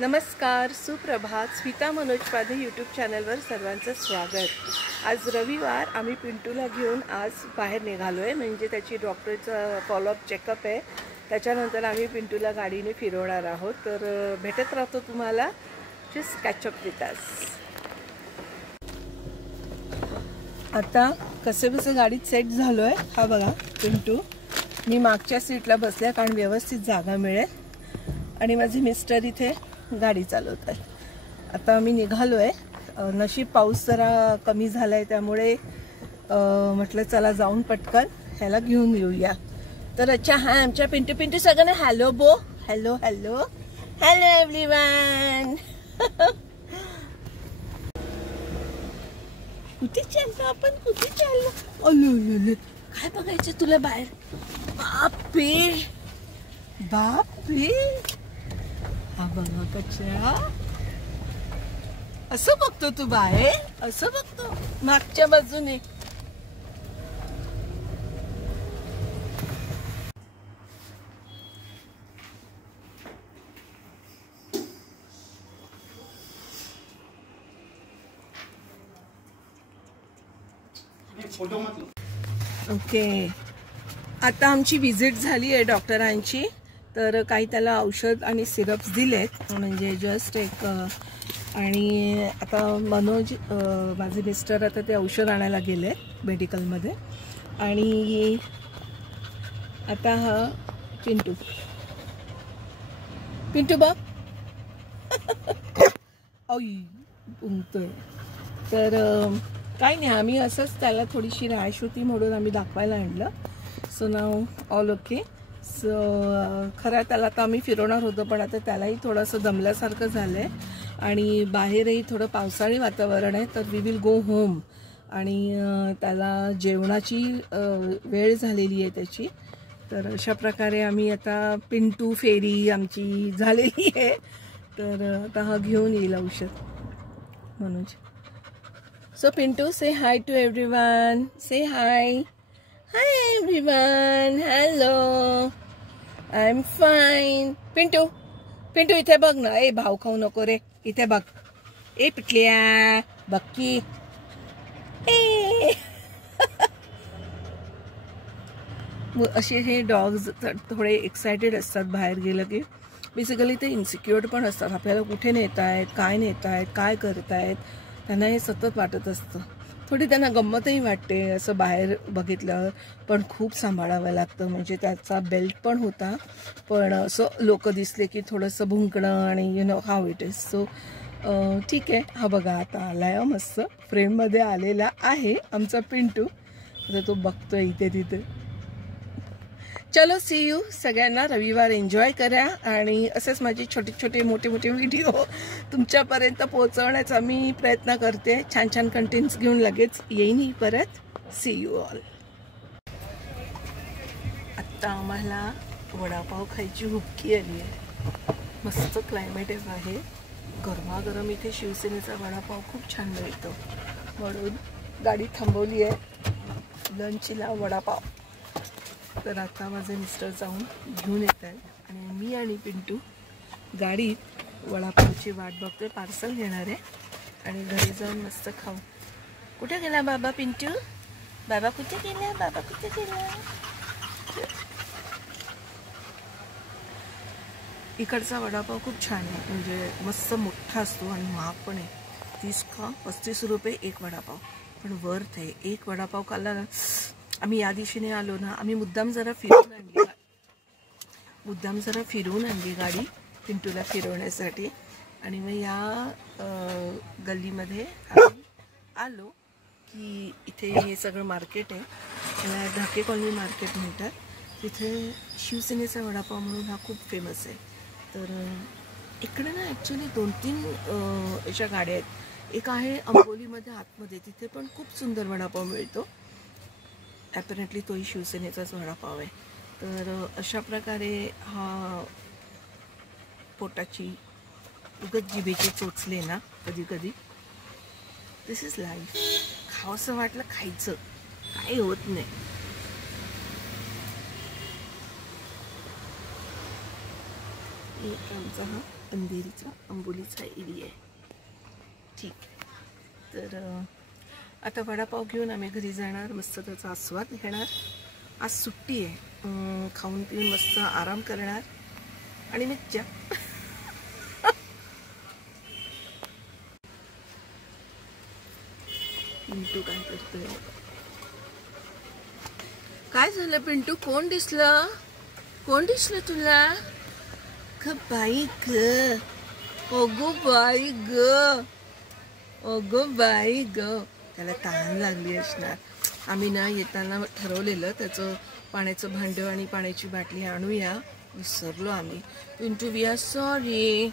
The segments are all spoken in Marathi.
नमस्कार, सुप्रभात. स्मिता मनोज पाधे यूट्यूब चॅनलवर सर्वांचं स्वागत. आज रविवार. आम्ही पिंटूला घेऊन आज बाहेर निघालो आहे, म्हणजे त्याची डॉक्टरचा फॉलोअप चेकअप आहे. त्याच्यानंतर आम्ही पिंटूला गाडीने फिरवणार आहोत. तर भेटत राहतो तुम्हाला. Just ketchup with us. आता कसेबसे गाडीत सेट झालो आहे. हा बघा पिंटू. मी मागच्या सीटला बसल्या कारण व्यवस्थित जागा मिळेल. आणि माझे मिस्टर इथे गाडी चालवत आहे. आता आम्ही निघालो आहे. नशीब पाऊस जरा कमी झाला आहे, त्यामुळे म्हटलं चला जाऊन पटकन ह्याला घेऊन येऊया. तर अच्छा, हा आमच्या पिंटू. पिंटू सगळ्यांना हॅलो बो. Hello hello hello everyone. कुठे चाललो आपण? कुठे चाललो? अलो काय बघायचं तुला बाहेर? बापरे बापरे. हा बघा कचरा. असं बघतो तू बाहेर? असं बघतो मागच्या बाजूने? ओके, आता आमची विजिट झाली आहे डॉक्टरांची. तर काही त्याला औषध आणि सिरप्स दिलेत, म्हणजे जस्ट एक. आणि आता मनोज माझे मिस्टर आता ते औषध आणायला गेले मेडिकलमध्ये. आणि आता हा पिंटू. पिंटू बघ. आई उंगतोय. तर काही नाही, आम्ही असंच त्याला थोडीशी रॅश होती म्हणून आम्ही दाखवायला आणलं. सो नाव ऑल ओके. सो खरं त्याला आता आम्ही फिरवणार होतो, पण आता त्यालाही थोडंसं दमल्यासारखं झालं आहे. आणि बाहेरही थोडं पावसाळी वातावरण आहे. तर वी विल गो होम. आणि त्याला जेवणाची वेळ झालेली आहे त्याची. तर अशा प्रकारे आम्ही आता पिंटू फेरी आमची झालेली आहे. तर आता हा घेऊन येईल औषध Manoj. So Pintu, say hi to everyone. Say hi. Hi everyone. Hello. I'm fine. Pintu. Pintu इथे बघ ना. ए भाव खाऊ नको रे. इथे बघ. ए पिटल्या. बक्की. ए. असे हे डॉग्स थोडे एक्साइटेड असतात बाहेर गेलं की. बेसिकली ते इन्सिक्युअर्ड पण असतात. आपल्याला कुठे नेत आहेत, काय नेत आहेत, काय करतायत, त्यांना हे सतत वाटत असतं. थोडी त्यांना गंमतही वाटते असं बाहेर बघितल्यावर. पण खूप सांभाळावं लागतं. म्हणजे त्याचा बेल्ट पण होता, पण असं लोक दिसले की थोडंसं भुंकणं आणि you know how it is. So ठीक आहे. हा बघा आता आलाय मस्त फ्रेममध्ये आलेला आहे आमचा पिंटू. आता तो बघतोय इथे तिथे. चलो सी यू. सगळ्यांना रविवार एन्जॉय करा. आणि असेच माझे छोटे छोटे मोठे मोठे व्हिडिओ तुमच्यापर्यंत पोहोचवण्याचा मी प्रयत्न करते. छान छान कंटेंट्स घेऊन लगेच येईन परत. See you all. आत्ता आम्हाला वडापाव खायची हुक्की आली आहे. मस्त क्लायमेट आहे. गरमागरम इथे शिवसेनेचा वडापाव खूप छान मिळतो, म्हणून गाडी थांबवली आहे लंचला वडापाव. तर आता माझे मिस्टर जाऊन घेऊन येत आहेत आणि मी आणि पिंटू गाडीत वडापावची वाट बघतोय. पार्सल घेणार आहे आणि घरी जाऊन मस्त खाऊ. कुठे गेला बाबा पिंटू? बाबा कुठे गेला? बाबा कुठे गेला? इकडचा वडापाव खूप छान आहे, म्हणजे मस्त मोठा असतो आणि महाग पण आहे. 30 का 35 रुपये एक वडापाव, पण वर्थ आहे. एक वडापाव खाल्ला ना. आम्ही या दिशेने आलो ना, आम्ही मुद्दाम जरा फिरवून आणली गाडी पिंटूला फिरवण्यासाठी. आणि मग या गल्लीमध्ये आम्ही आलो की इथे हे सगळं मार्केट आहे. त्याला ढाके कॉलनी मार्केट म्हणतात. तिथे शिवसेनेचा वडापाव म्हणून हा खूप फेमस आहे. तर इकडे ना ॲक्च्युली 2-3 अशा गाड्या आहेत. एक आहे अंबोलीमध्ये आतमध्ये, तिथे पण खूप सुंदर वडापाव मिळतो. ॲपरेंटली तोही शिवसेनेचाच वडापाव आहे. तर अशा प्रकारे हा पोटाची उगत जिभेचे चोचले ना कधी कधी. दिस इज लाईफ. खावंसं वाटलं खायचं, काही होत नाही. आमचा हा अंधेरीचा अंबोलीचा एरिया आहे. ठीक. तर आता वडापाव घेऊन आम्ही घरी जाणार, मस्त त्याचा आस्वाद घेणार. आज सुट्टी आहे, खाऊन पिऊन मस्त आराम करणार आणि मज्जा. पिंटू काय करतोय? काय झालं पिंटू? कोण दिसलं? कोण दिसलं तुला? ग बाई ग, अगो बाई ग, अगो बाई ग. त्याला तहान लागली असणार. आम्ही ना येताना ठरवलेलं त्याचं पाण्याचं भांडं आणि पाण्याची बाटली आणूया, विसरलो आम्ही. Pintu we are sorry,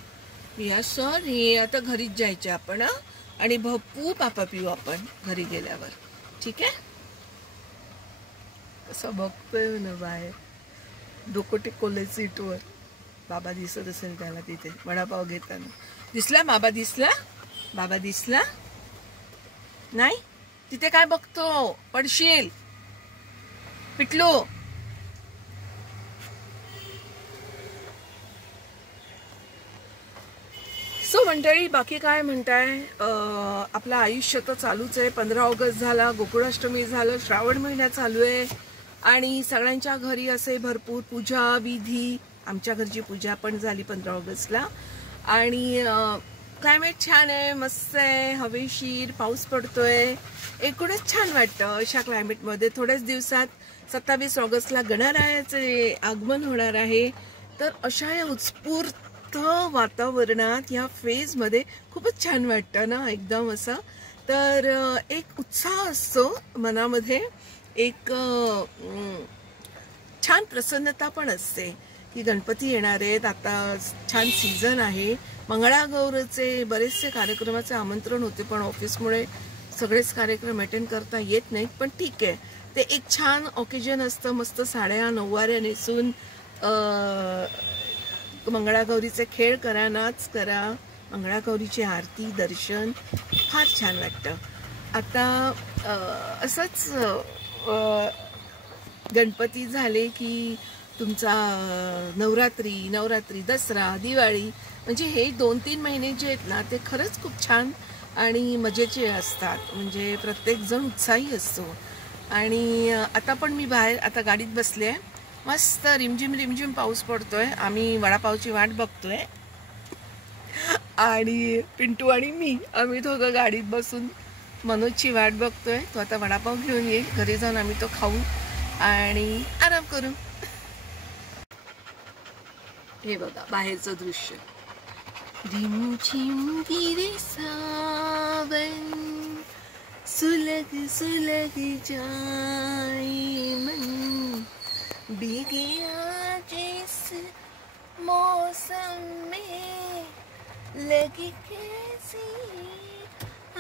we are sorry. आता घरीच जायचे आपण आणि भरपूर पापा पिऊ आपण घरी गेल्यावर. ठीक आहे. कसं बघतोय ना बाहेर, डोकं टेकवलंय सीटवर. बाबा दिसत असेल त्याला तिथे वडापाव घेताना. दिसला बाबा? दिसला बाबा? दिसला नाही? तिथे काय बघतो? पडशील पिटलो. सो मंडळी, बाकी काय म्हणताय? आपलं आयुष्य तर चालूच आहे. 15 ऑगस्ट झाला, गोकुळाष्टमी झालं, श्रावण महिना चालू आहे आणि सगळ्यांच्या घरी असे भरपूर पूजा विधी. आमच्या घरची पूजा पण झाली 15 ऑगस्टला. आणि क्लायमेट छान आहे, मस्त आहे, हवेशीर, पाऊस पडतोय. एकूणच छान वाटतं अशा क्लायमेटमध्ये. थोड्याच दिवसात 27 ऑगस्टला गणरायाचे आगमन होणार आहे. तर अशा या उत्स्फूर्त वातावरणात या फेजमध्ये खूपच छान वाटतं ना एकदम असं. तर एक उत्साह असतो मनामध्ये, एक छान प्रसन्नता पण असते की गणपती येणार आहेत. आता छान सीझन आहे. मंगळागौरचे बरेचसे कार्यक्रमाचे आमंत्रण होते, पण ऑफिसमुळे सगळेच कार्यक्रम अटेंड करता येत नाहीत. पण ठीक आहे, ते एक छान ऑकेजन असतं. मस्त साड्या नऊवाऱ्या नेसून मंगळागौरीचे खेळ करा, नाच करा, मंगळागौरीची आरती, दर्शन फार छान वाटतं. आता असंच गणपती झाले की तुमचा नवरात्री, दसरा, दिवाळी, म्हणजे हे 2-3 महिने जे आहेत ना ते खरंच खूप छान आणि मजेचे असतात. म्हणजे प्रत्येक जण उत्साही असतो. आणि आता पण मी बाहेर आता गाडीत बसले आहे, मस्त रिमझिम रिमझिम पाऊस पडतोय. आम्ही वडापावची वाट बघतोय आणि पिंटू आणि मी आम्ही दोघं गाडीत बसून मनोजची वाट बघतोय. तो आता वडापाव घेऊन येईल, घरी जाऊन आम्ही तो खाऊ आणि आराम करू. हे बघा बाहेरचं दृश्य. रिमझिम गिरे सावन, सुलग सुलग जाए मन, भीगे आज इस मौसम में लगी कैसी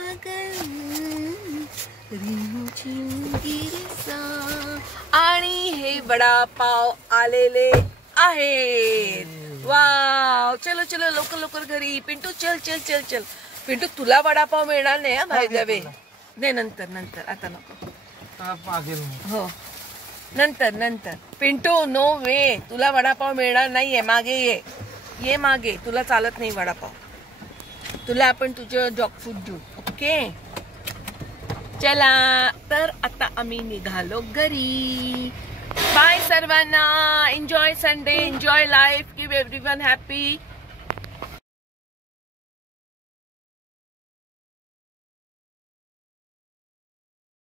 अगन, रिमझिम गिरे सावन. आणि हे वडापाव आलेले आहेत. वाव, चलो चलो लवकर लवकर घरी. पिंटू चल चल चल चल. पिंटू तुला वडापाव मिळणार नाही बाय द वे. नाही नंतर नंतर, आता नको. हो नंतर नंतर. पिंटू नो वे, तुला वडापाव मिळणार नाहीये. मागे ये, ये मागे. तुला चालत नाही वडापाव. तुला आपण तुझं डॉग फूड देऊ. ओके चला. तर आता आम्ही निघालो घरी. बाय सर्वांना. Enjoy Sunday, enjoy life, keep everyone happy.